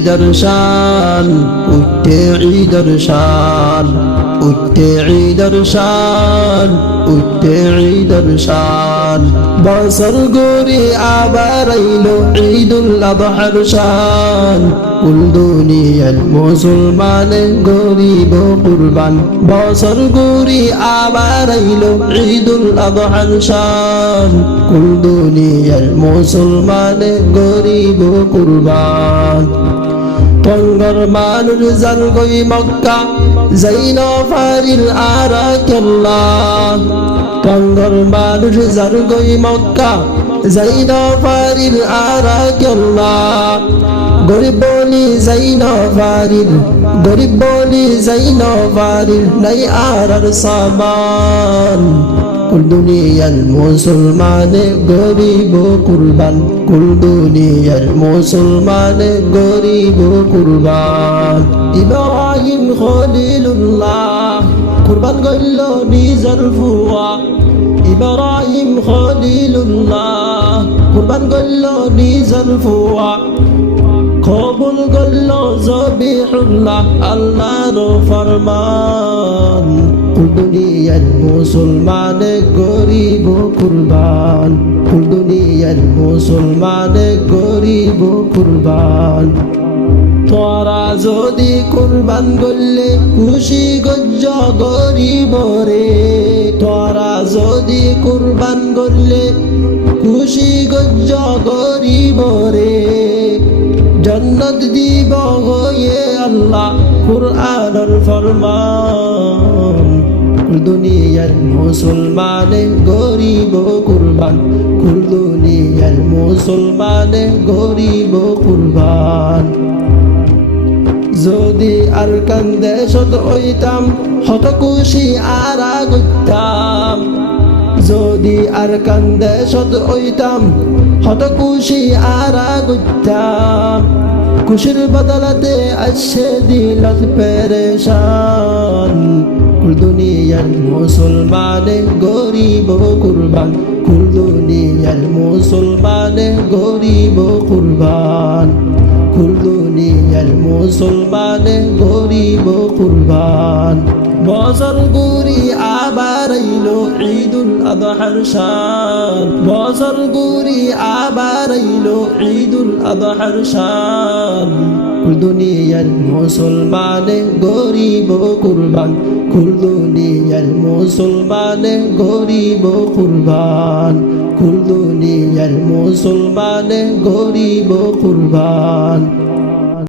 ঈদের শান, উঠে ঈদের শান, উঠে ঈদের শান, উঠে ঈদের শান। বছর ঘুরে আবার আইলো ঈদুল আযহার শান, কুল দুনিয়ার মুসলমানে গরিব কুরবান। বছর ঘুরে আবার আইলো ঈদুল আযহার শান, কুল দুনিয়ার মুসলমানে গরিব কুরবান। টঙ্গর মানুষ জান গই মক্কা যাইন ফারিল আরাকাল্লাহ, টঙ্গর মানুষ জান গই মক্কা যাইন ফারিল আরাকাল্লাহ। গরিব বলি যাইন ফারিল, গরিব বলি যাইন ফারিল, নাই আর সামান। কুল দুনিয়ার মুসলমানে গরিব কুরবান, কুল দুনিয়ার মুসলমানে গরিব কুরবান। ইব্রাহিম খলিলুল্লাহ কুরবান গইল নিজর ফুয়া, ইব্রাহিম খলিলুল্লাহ কুরবান গইল নিজর ফুয়া। কবুল গইল জবিহুল্লাহ আল্লাহর ফরমান, কুল দুনিয়ার মুসলমানে গরিব কুরবান, কুল দুনিয়ার মুসলমানে গরিব কুরবান। তোরা যদি কুরবান করলে খুশি গজ্জ গরিব রে, তোরা যদি কুরবান করলে খুশি গজ্জ গরিব রে। জন্নত দিব হয়ে আল্লাহ কুরআনের ফরমান, কুল দুনিয়ার মুসলমানে গরিব কুরবান, কুল দুনিয়ার মুসলমানে গরিব কুরবান। যদি আর কান্দে শত হইতাম হত খুশি আর আগতাম, যদি আর কান্দে শত হইতাম হত খুশি আর আগতাম। খুশির বদলাতে আসে দিলত পেরেশান, কুল দুনিয়ার মুসলমানে গরিব কুরবান, কুল দুনিয়ার মুসলমানে গরিব কুরবান, কুল দুনিয়ার মুসলমানে গরিব কুরবান। বছর ঘুরি আবার আইলো ঈদুল আযহার শান, বছর ঘুরি আবার আইলো ঈদুল আযহার শান। কুল দুনিয়ার মুসলমানে গরিব কুরবান, কুল দুনিয়ার মুসলমানে গরিব কুরবান, কুল দুনিয়ার মুসলমানে গরিব কুরবান।